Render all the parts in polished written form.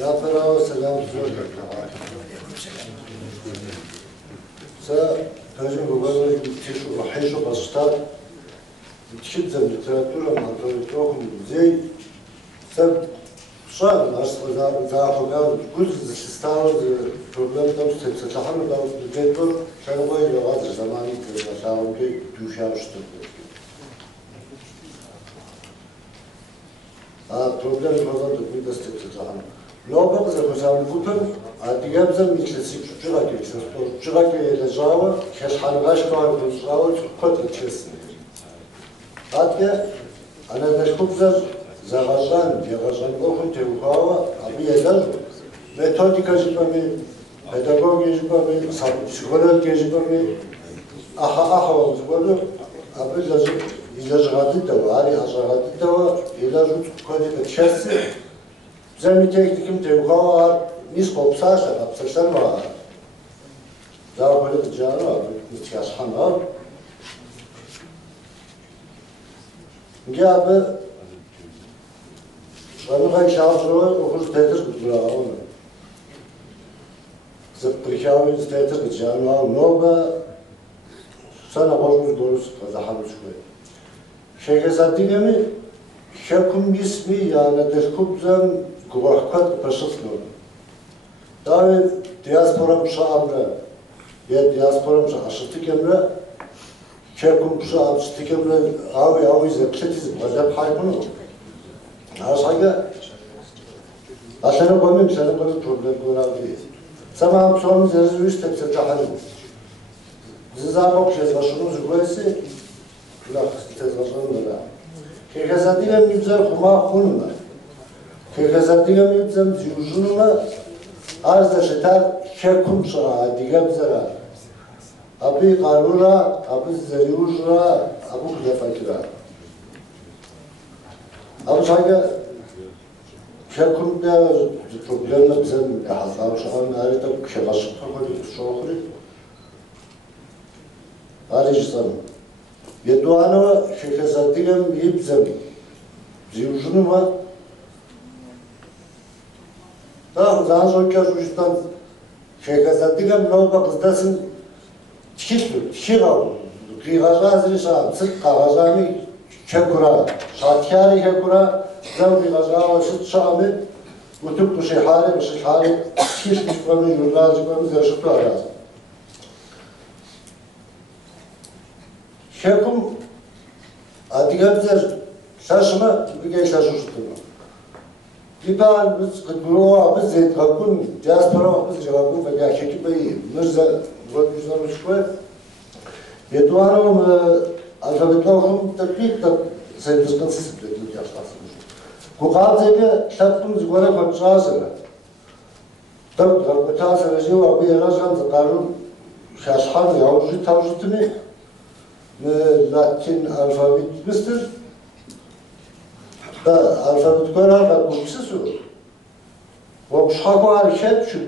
يا فرا سلام زور سا تاجم بقول تشو حيشو بسطات تشد زم لتراتورة مع تراتورهم زي سب شاب ناس za hogal gud stalo problem tam se tahanu da detor şarabay yağdır zamanı kırma sağlıklı düşüştü. Problem falan da bir destek tahanu. Lobak za kozavli kupem adigabzam mitlesi çuçurak eksen çuçurak elejava keşhangaş kar kuzava kot etsin. Hatta ana deşkubzar Zagazan, Yagazan, Okun, Tevkava, abi yeter. Metodika jibami, pedagogi jibami, psikolog jibami, aha jibami, abi ilaj gadi dava, ari azgadi dava, ilaj utkani etşersi. Zemi teknikim Tevkava, mis kopsarsa, kapsarsan var. Daha böyle bir canı var, bir yaşhan var. Abi Şanlıkay şahsılar okuz tetir kutluğa onu. Zıpprikâmiz tetir kutluğa onu. Noba sana boşumuz doğrusu kazahamız koy. Şehzadine mi? Şekum ismi yani derkubzan kuvahkat paşıslı. Daha diasporam şahamra ve diasporam şahaşıtık emre şekum şahaşıtık emre avi zepsetiz vazep haykunu. Aşağıya aşağıya koymayayım, sana koyayım problem koyabilir. Sama sorun zerre üst tepsi tahalim. Zizabok şezvaşımız koyası, kulak tezvaşımız var. Kekazadiyle mübzer kuma kunma. Kekazadiyle mübzer ziyujunma arz eşeter şekum şara digabzara. Abi karura, abi zeyujra, abu kudefakira. Abi sanki şekumda problemler bizim hazlar şu an nerede kıvaşık koyuyor şoğru. Arayışsan. Yeduana şehzadiyem yibzem. Ziyujunu var. Tamam daha sonra kâşuştan şehzadiyem noba kızdasın. Tikil kıvaşazı şan sık kavazami Kekura, şatkari kekura, zavri gazava şut şami, utup kuşihari, kiş kuşkami, yurlacıklarımız yaşıtlı araz. Şekum, adigabzer şaşma, bir genç şaşırtma. Liban, biz kıdburo, biz zeytkakun, diaspora, biz cevabun ve gerçekli beyi, mirza, vurmuşlar uçkve, yeduanım, alfabetlarım tabii da sayılırken siz bildiğiniz yaşlarsınız. Kuqadze'de şartımız göre konuşasına. Tabii konuşasına cevap bir yazan zakarın şaşhan yavrucu tavşutunu Latin alfabet mister. Da alfabet göre da bu su. O şahı hareket şu.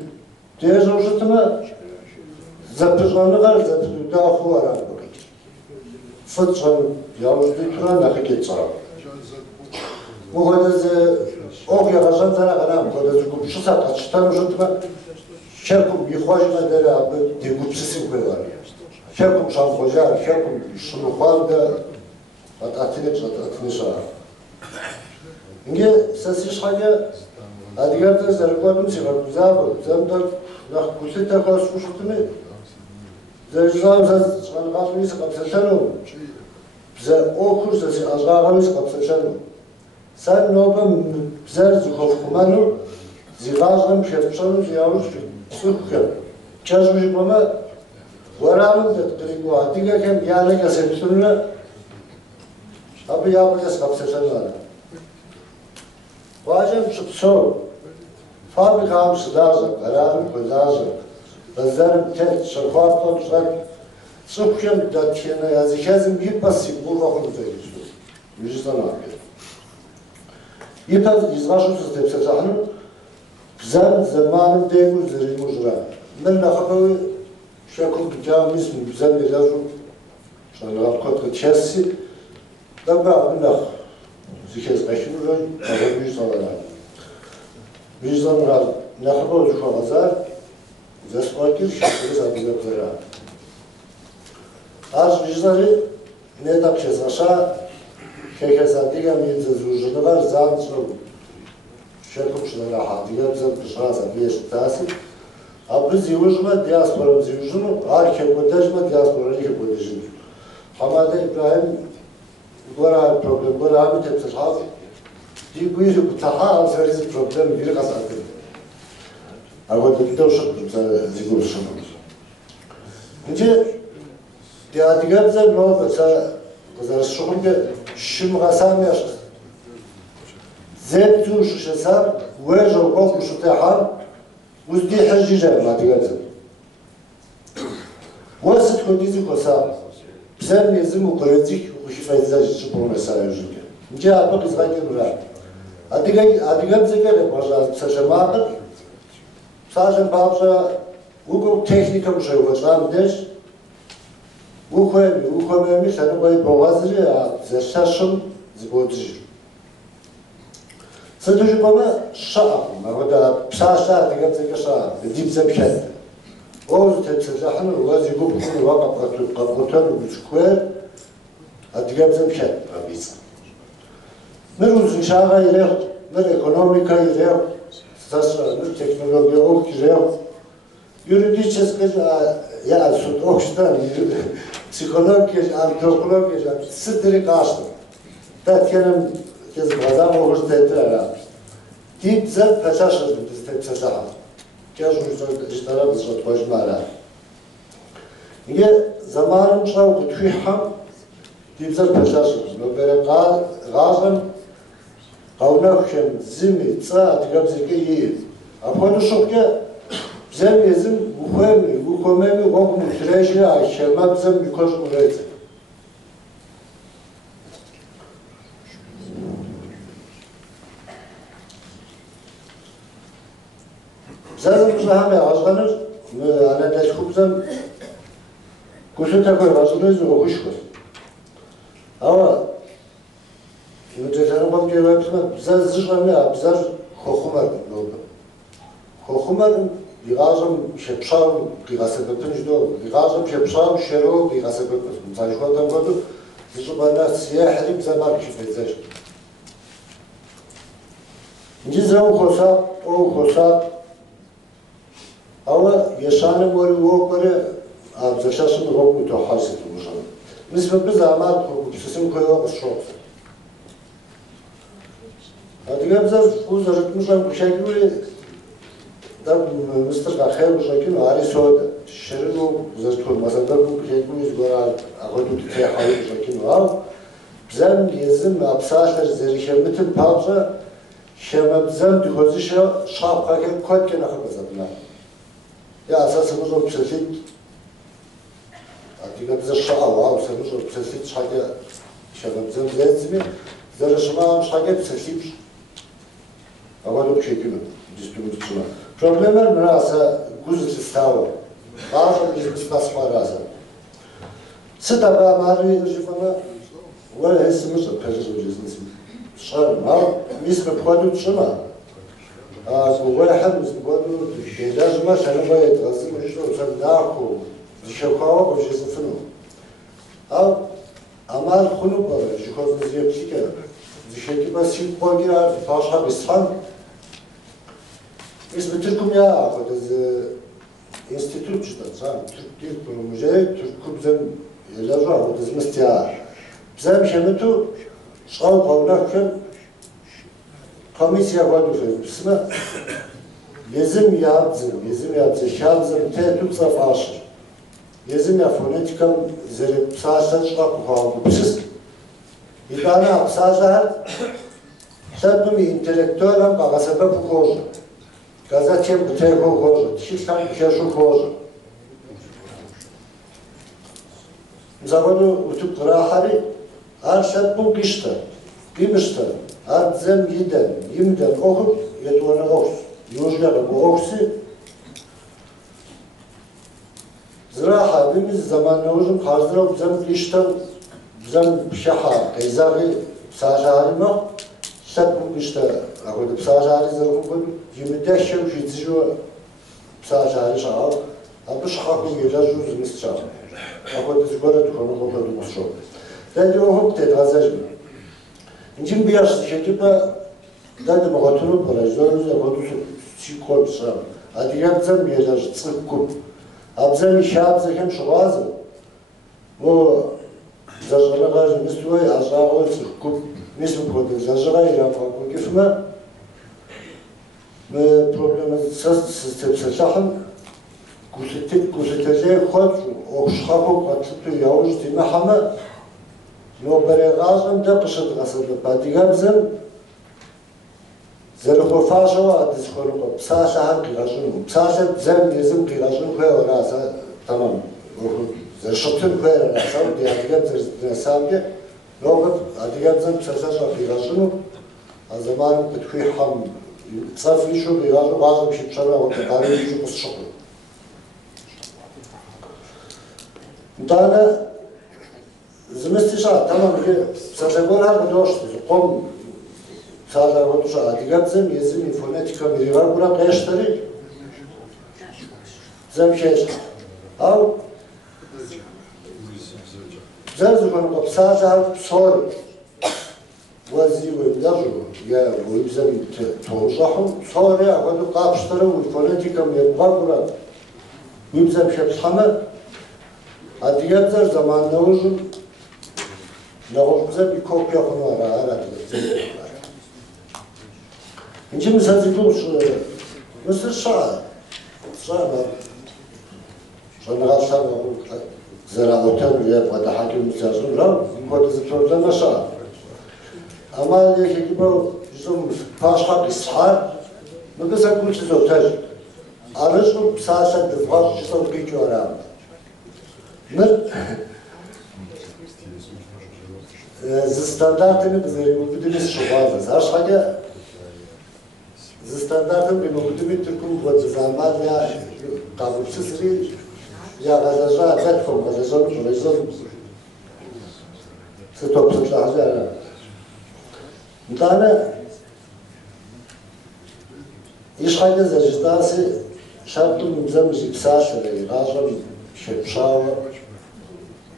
Diğer tavşutunu zapırlanı var, zapırlanı da var. Fıtçın yavuzlu turan nakit çara. Bu kadar ok yağışan sana kadar bu kadar kupçu sakat çıtan ucutma şerkum yıkhoşma dere abi de kupçusu koyar. Şerkum şan hoca, şerkum şunu xalda atine şara. İnge sesi şaya adigarda zargolum çıkar güzel zamda nak kutu takar suçutunu Zerrizam siz çıkarmışsınız kapsatçanım. Bize o kursası azgağımız kapsatçanım. Sen nobam bize zıkofkumanı zivazım şefçanım ziyavuz sıkkı. Çözmüşük ama varamın dedi bu adigeken yani kasepsünle abi yapacağız kapsatçanım var. Vacım çıkso fabrikam sılazım, kararım kızazım. Bazılarım tek şarkılar konuşlar, sıkıyorum da kendine yazıkazım bir basit bu vakit veriyoruz. Yüzden abi. İpad izgaşımsız tepsi sahanın bizden zamanım değmuz zırhımızra. Ben nakabı şakul kıcağımız mı bizden bir yazım şarkılar kotka çesi da ben nak zikaz kaşınır nakabı yüz alalar. Vicdanlar ne kadar düşmanızlar, zesmakir şekilde zabiyetlere. Az vicdanı ne da pşesaşa, kekesadiga miyince zujunu var, zançlı şekupşlara hadiga bize pşaza biyeştasi. A biz yuvujma diaspora biz yuvujunu, ar kekotejma diaspora kekotejini. Hamada İbrahim gora problem, gora abi tepsir haf. Di buyur bu taha alsariz problem biri kasadı. Ama dedi de uşaktım sana zigur uşaktım. Önce diadiga bize ne oldu? Kızlar şukurda şim kasam yaşlı. Zeb tuşu şesam, vejo kokuşu teham, uzdi hacıca diadiga bize. Vasit kodizi kosam, bize mezim ukrezik ukifayzacı bu mesela yüzünde. Önce apa kızga gelmir. Adiga bize gerek var lazım. Saçamağı sadece bazı bu teknik bir şey var. Deş ukoyemi sen böyle boğazı ya zerşaşım zibodici. Sadece bana şah, ama da psaşa diye bir şey, dipse bir şey. O tepside hanım vazı bu konu vakit kaputan uçkuer, adiga bize bir şey biz. Meruz inşaata ile, mer ekonomika ile, sasranır teknoloji ok ile. Юридически, я суд окшдан, психология, антропология, сидри кашты. Так керем кез базам окш тетрара. Тип зер пачашыр biz tepsesa. Кежу житара biz жотважмара. Niye zamanım şav kutfiham tip zer pachashır. No bere gazan qavnakhem zimi tsa digabzeki yi. Aponu şokya Bizim yazım bu komemi o müştereci aşama bizim yukarı kuraydı. Zaten bu hame azganır, ana destekçim kuşu takıyor, azgınız o kuş var. Ama müdürlerin bak diyor hepsine bize zırhlanıyor, bize kokumar oldu. Kokumar Birazım şepşam gigasebepin jdo, birazım şepşam şero gigasebepin. Muzajkodan kodu, bizi bana siyahilim zaman kifetler. İngilizce o kosa, ama yaşanım o böyle abzaşasın o bu to hasit oluşan. Biz zaman bu sesim koyuyor çok. Hadi gelmez bu zartmışlar bu şekilde da Mr. Kahir Uşak'ın Ariso'da şerinu zırtır mesela bu kekimiz görer ağırlık tutuyor hayır Uşak'ın var. Bizim yazım apsajlar zerişemetin pavza şemabzem dihozişe şapkaken kodken akıbazadına. Ya asasımız o psesit artık bize şaha var, asasımız o psesit şaka şemabzem zezmi zerişmam şaka psesit ağırlık şekilde distribüsyonu. Problemler mürasa güzel stava. Bazı biz basma razı. Sıtaba marı jifana ve hesimiz perjurizm. Şarma biz bir produkt şuna. Bu واحد biz bu لازم مثلا باید غزل میشه مثلا داخو شکاوا باشه فنو. Amal خونو باره جکاز زیادی کرد. Dişeki basit boylar taşa bishan. Biz bir Türk'üm ya, biz institutçuda, Türk Dil Kurumu, Türk bizim yerler var, bizim istiyar. Bizim şemetu, şav kavnakken komisya koyduğu bisme, yazım yapzım, şabzım, tehdit zafaşır. Yazım ya fonetikam, zerip saçtan çıkak bu kaldı, pişiz. İdana, saçlar, sen bu bir intelektüel kakasebe bu kozu. Gazeteye bu teko kozu, tiştan keşu kozu. Zamanı utup kırahari, arşat bu gişte, gimişte, artzem yimden okup, yetuana oks. Yojlara bu oksi, ziraha biz zamanla uzun karzıra bizim gişten, bizim şaha, eyzari saçı halime, شتكم بيشتا أقول بساجاري زوجكم يمدشوا يجيزوا بساجاري شعار أبوش حقهم يجازوا زمستشار أقول تزبرة تكونوا خبرة مشروع لأنه هم تتغزج إنجم بياش شكيبا لأنه مغتنو براجدون زوجوا سيكول شام أدياب زم يجاز تصكم أبزم يشاب زكهم شغازم و زجرنا غاز مستوى أزاغول تصكم مثل كود زجرة يرافقوا كيفما بروبلم سلسلهم كوسيتزي خود وشخابو قتلتو ياوج ديما حما لو بريغازم دا قشد غسل باديغامزم زلخو فاشوا دسخولو بساسا هم قيغاجون بساسا زم يزم قيغاجون خواه وراسا تمام زرشتن خواه وراسا ودي هديغام زرسامجه لو هديغامزم بساسا قيغاجون الزمان بتخوي حم صافي شو قيغاجون غازم شي بشرا وتقاري يجو قص شغل متانا زمستشا تمام كي ساتقول هذا دوش قوم سالا ودوشا اديغاتزم يزم فونетика ميريغار برا قيشتري زم شيش او زرزكون قبساجا صور وزي ويبداجو يا ويبزم توجحو صور يا ودو قابشترو فونетика ميريغار برا ويبزم شبسحمه أديابزر زمان نوجو نوجو بكوبيا خنوارا على إنجي مثلا تقولش مثل شعر شنغال شعر زراعتان ويا بعد حاكم مسافر لا كود زبطور لنا شعر أما اللي يجيبوا يزوم باش حق إسحاق ما بس أقول شيء أرجو بساسة دفعات شو بيجوا رام ze standardami biz budimiz şubazız. Her şeyde ze standardami biz budimiz Türk'ün bu zaman ya kabulsüzleri ya gazaja etkom gazaja rezon se toplantılar ya. Mutane iş hayde zercitası şartlı mümzemiz ipsasları gazım şepşağı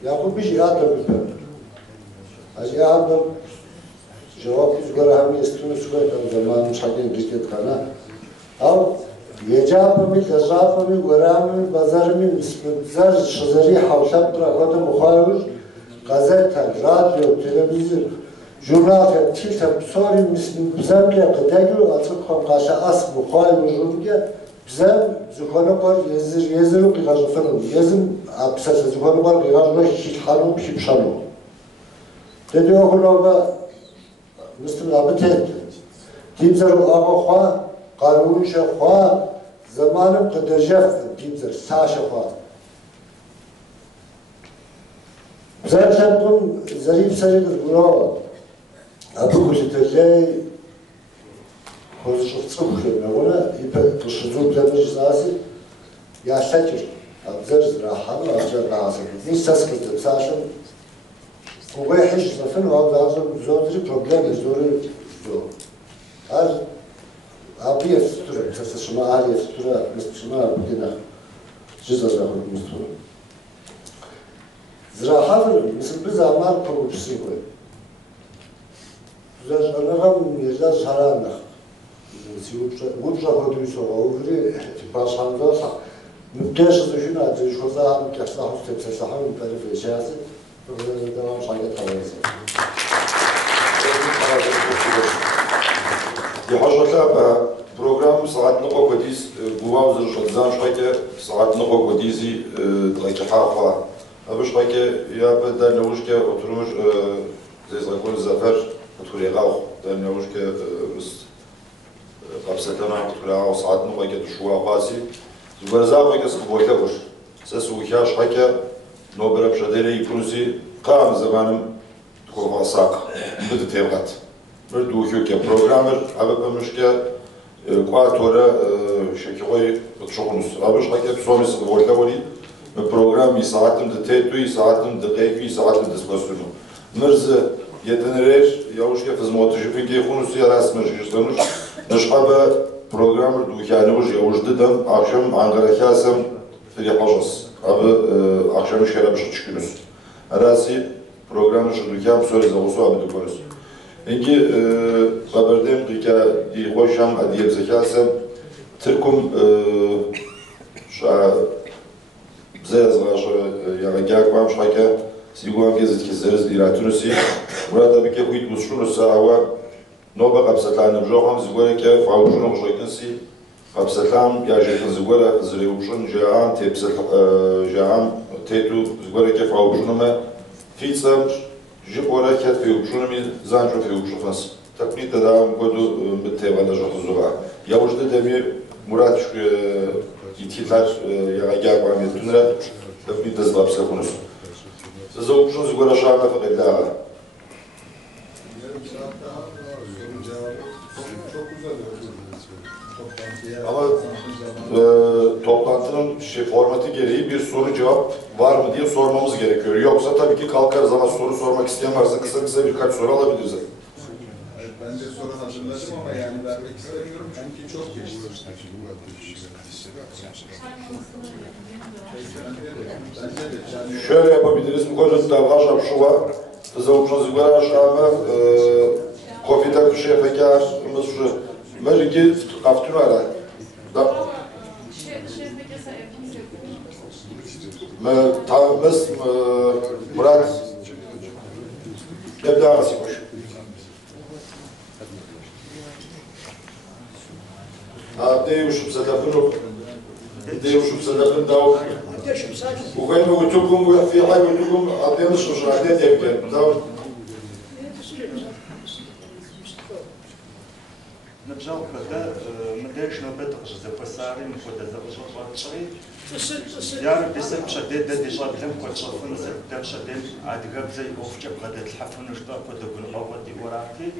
ya bu bir şey adım Azi adım cevap yüzgara hem istimi sulaytan zamanın şakin dikkat kana av yecabımı tezafımı göramı bazarımı mismizar şızari havşap bırakmadı muhayyur gazete, radyo, televizyon jurnal tiltem soru mismizarlıya kadar açık konkaşa as muhayyur jurge bizem zukonu kor yeziru qigazofanu yezim apsasa zukonu kor qigazofanu hitxanu hipşanu dedi okulova müslüm abitet kimzer ağaxwa qanunşa xwa zamanım qadajaf kimzer saşa xwa zaten zarif sarıdır bura abu kuşiteley Хозшовцов ona ipek kuşucu planı zası yaşatır. Abzer rahat abzer lazım. Nisas kıtı saçın. Kuvve hiç zaten o lazım zor problem zor. Az abiye tutura sesşma aliye tutura mesşma budina. Ceza zahır mestur. Zirahat mesela biz amal kurgusu koy. Zajlarım yezar saranlar. Выбжа ходуйсо, уври типашанзоса, мудеш зушина, зушхоза хам кясна хостеп сесахам перефешази, давам шайга тавайзи. يحجلها بروجرام ساعات نقو قديس بوام زرشان شوية ساعات نقو قديسي تغير حافة أبش شوية يا بدل نوش كه أتروج زي زغون الزفر أتوري غاو بدل نوش كه بس قبستنا أتوري ساعات نقو قديس شوية قاسي زبرزا قوي كسب بويته وش سسويها شوية نوبرة بشديرة يكونسي قام زمانم تكون ساق بدأ تبغت مردوخيو كبروغرامر أبى مشكلة قاتورة شكوي بتشغلنس أبش حكي بسومس بقولك ولي البروغرام يساعدهم دتيتو يساعدهم دقيقي يساعدهم دسبسونو مرز Yeteneğer yavuşke fizmotu jipinge konusu yarasmış işlemiş. Nışkaba programı dükkanı yavuştudan akşam Ankara kasem yapacağız. Abi akşam iş yaramış çıkıyoruz. Arası programı şu dükkan söylese olsa abi dükkanız. İnki haberdeyim ki hoşam adiyem zekasem Türk'üm şu bize yazılar yani gerçekten şaka Сигурно gezit kezeriz iratünüsü. Burada bir kez uyut buluşuruz sağwa. Noba kapsatlanım joğam zigoreke fawjunu hoşaykensi. Kapsatlam yaşayken zigora zireyuşun jağam tepsat jağam tetu zigoreke fawjunu ma fitsam jibora ket fiyuşunu mi zanjo fiyuşufas. Takni tedavüm kodu bittevala joğuzuğa. Yavuşda demi Murat ithilar ya gerçekten yetünre takni tezlapsa konusu. Zauşun zigora şahane fakirler. Ama toplantının formatı gereği bir soru cevap var mı diye sormamız gerekiyor. Yoksa tabii ki kalkarız ama soru sormak isteyen varsa kısa birkaç soru alabiliriz. Ben de soru hazırladım ama yani vermek istemiyorum çünkü çok geçti. Şöyle yapabiliriz. Bu konuda vaşam şu var. Zauşun zigora şahane kofita kuşe fekar mısır. Mergi kaftuna Tamız Murat Devda Arasıymış. Deyuşum sedefinu Deyuşum sedefinu dav Uğayma utukum fi hay utukum adıymış şurada devke dav Набжал, когда модельш на бетах за посари, мы куда завожали. Я писал шадет да дежа блем код шафун за да шадет адгаб зай офча гадет хафун что куда гун авад диварати.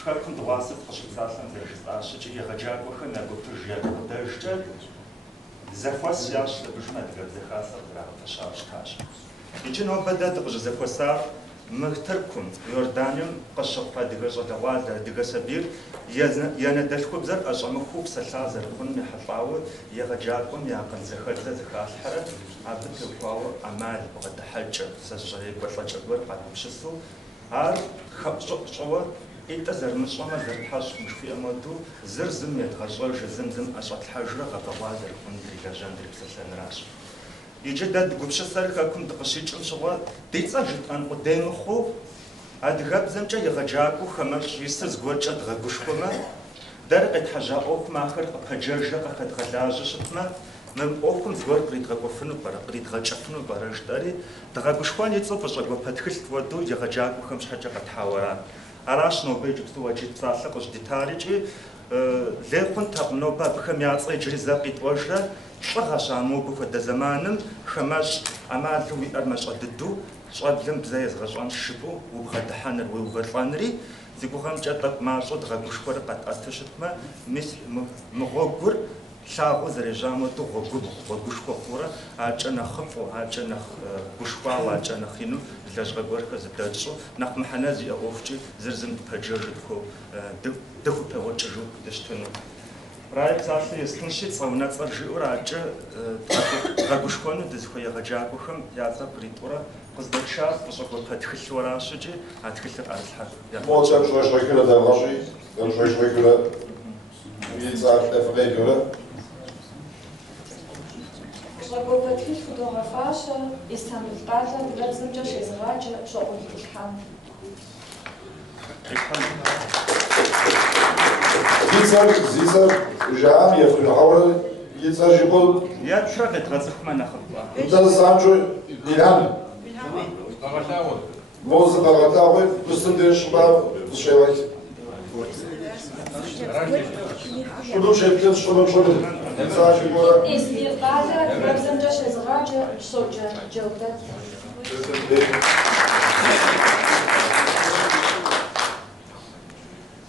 Шкакун двасет пашицасан за шасташ чи я гаджак ваха на гуфжя дашча. Зафас яш бжма адгаб за хаса дра ташаш каш. Ичи но бада да за посар مختركم يوردانيم قشق فادقة جدوالة دقة سبير يندلكم بزر أجمع خوب سلازر كن محفاوة يغجاكم يعقل زخرزة زخاف حرة عبد الفاوة أمال وقد حجة سجري بفجر ورقة مشسو هار خبشق شوا إنت زر مشوما زر حاج مش في أمادو زر زم يتغجر زمزم أشعت الحجرة غطوالة كن دريجا جاندري بسلسان راش يجدد قبش السرقة كنت قشيج شغل ديتساجد أن قدام خو أدغب زمجة يغجاكو خمرش يسترز قوتش أدغبوش خما درقة حاجة أوك ماخر أبهجرجة قد غلاجة شتما من أوكم زغور قريد غوفنو برا قريد غجفنو برا جداري دغبوش خوان يتصوف شغل بتخلت ودو يغجاكو خمش حاجة قد حاوران أراش نوبي جبتو وجيت صالح وش ديتاريجي ليقون تقنوبا بخم يعطي جريزا قيت وجرة شغاشان مو بفد زمانم خماش أمال لوي أرمش قددو شغل لم بزايز غشان شبو وبخد حنر وبرفانري زيكو خم جاتك ما شد غبوش خور قد أتشتما مثل مغوغر شاغو زريجامو تو غوغو غبوش خورا عجنا خفو عجنا بوشوا وعجنا خينو لاش غبور كزداتشو نق محنازي أوفجي زرزم بجرجكو دفو بوجرو دشتنو رايك زاسي يستنشيت صونا صرجور عجا غبوش خونو دزخويا غجاكوخم يازا بريتورا قصدك شاف بشكل فتخل وراشجي هتخل على الحق Молчам şoy göre de vaşı, şoy göre bir saat efre göre. Şlagovatli fotoğrafajı İstanbul'da Grazımca şezracı şoğul ilham. Zizar jam yefrin havra yizar jibol. يا شرقت غزخ ما نخبا Da sancho ilham. Voz qagatavı üstün değişmem şeyler. Şunu şekil şunu. Zizar jibol. İstiqbalda Grazımca şezracı şoğul cevdet.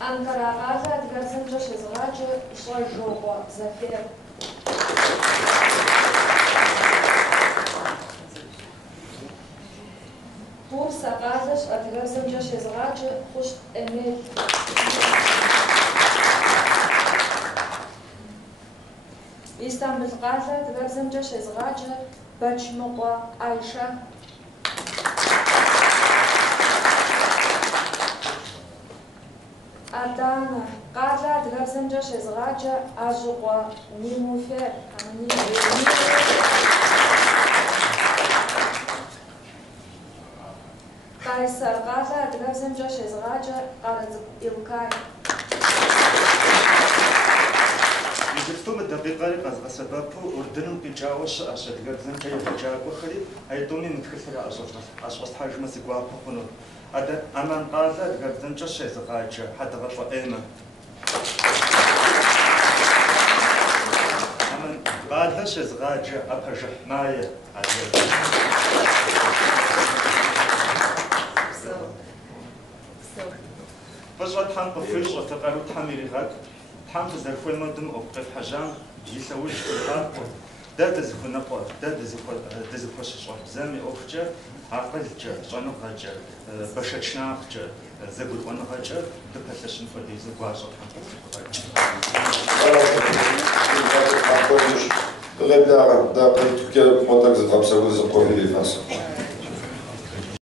Ankara'da Grazımca şezracı şoğul zafer. Курс Сакъалэщ адыгэбзэмкӏэ щезгъаджэ Хъущт Эмил. Истанбул къалэ адыгэбзэмкӏэ щезгъаджэ Бэчмыкъуэ Айшэ. Адана къалэ адыгэбзэмкӏэ щезгъаджэ Ӏэжьыкъуэ Нимуфер. Кайсэр къалэ адыгэбзэмкӏэ щезгъаджэ Къарэцӏыкӏу Илкай. Иджыпсту мы дакъикъэри къэзгъэсэбэпу Ордыным къикӏауэ щыӏэщ адыгэбзэмкӏэ егъэджакӏуэхэри, айтӏуми мы тхылъыр ӏэщӏэстхьэжмэ зыгуапэ хъуну. Аман къалэ адыгэбзэмкӏэ щезгъаджэ Хьэдэгъэщӏэ Эмэ. Аман къалэ щезгъаджэ Ӏэпэжыхь Майе адыгэбзэмкӏэ. Пэщӏэ Тхьэм къыхуищӏэ, фыкъэру Тхьэм иригъэкӏ. Тхьэм фызэрыхуеймэ дым ӏуэху къефхьэжам и лъэуж къилъапӏэ. Дэ дызыхуэнэпӏэ, дэ дызыхуэщыщӏэ бзэм и ӏуэхукӏэ, акъылкӏэ, щӏэныгъэкӏэ, бэшэчнагъкӏэ, зэгурыӏуэныгъэкӏэ дыпэлъэщын хуэдизу гуащӏэ Тхьэм къыхуэкӏ. Гъеблагъэ, да, Туркия мотак зыгъэпсэхур зыпхуэфили фасэ.